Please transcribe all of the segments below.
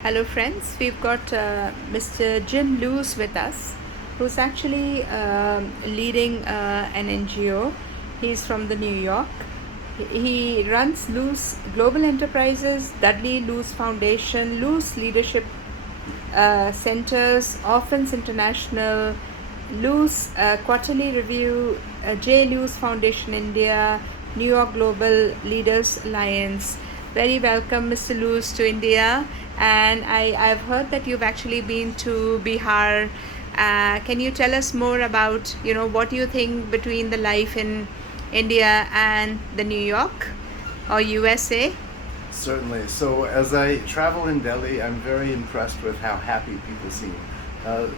Hello friends, we've got Mr. Jim Luce with us, who's actually leading an NGO. He's from the New York. He runs Luce Global Enterprises, Dudley Luce Foundation, Luce Leadership Centers, Orphans International, Luce Quarterly Review, J. Luce Foundation India, New York Global Leaders Alliance. Very welcome, Mr. Luce, to India. And I've heard that you've actually been to Bihar. Can you tell us more about, what you think between the life in India and the New York or USA? Certainly. So as I travel in Delhi, I'm very impressed with how happy people seem.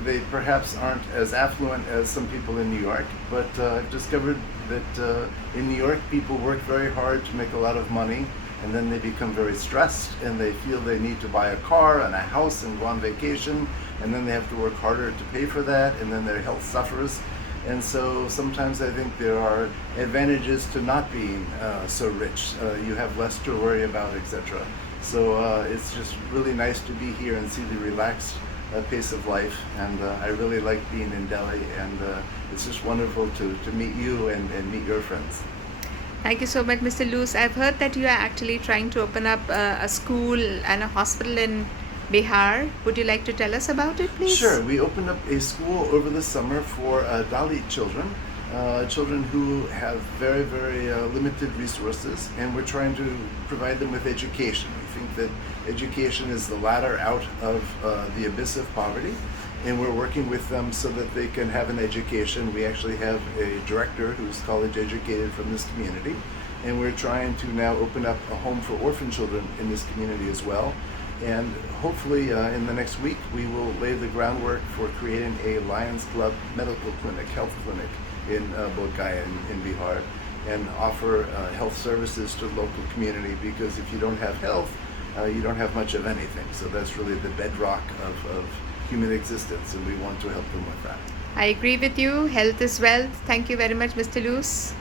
They perhaps aren't as affluent as some people in New York, but I've discovered that in New York people work very hard to make a lot of money, and then they become very stressed and they feel they need to buy a car and a house and go on vacation, and then they have to work harder to pay for that, and then their health suffers. And so sometimes I think there are advantages to not being so rich. You have less to worry about, etc. So it's just really nice to be here and see the relaxed pace of life. And I really like being in Delhi, and it's just wonderful to meet you and meet your friends. Thank you so much, Mr. Luce. I've heard that you are actually trying to open up a school and a hospital in Bihar. Would you like to tell us about it, please? Sure. We opened up a school over the summer for Dalit children, children who have very, very limited resources, and we're trying to provide them with education. We think that education is the ladder out of the abyss of poverty, and we're working with them so that they can have an education. We actually have a director who's college educated from this community, and we're trying to now open up a home for orphan children in this community as well. And hopefully in the next week we will lay the groundwork for creating a Lions Club medical clinic, health clinic in Bodh Gaya in Bihar, and offer health services to the local community, because if you don't have health, you don't have much of anything. So that's really the bedrock of human existence, and we want to help them with that. I agree with you. Health is wealth. Thank you very much, Mr. Luce.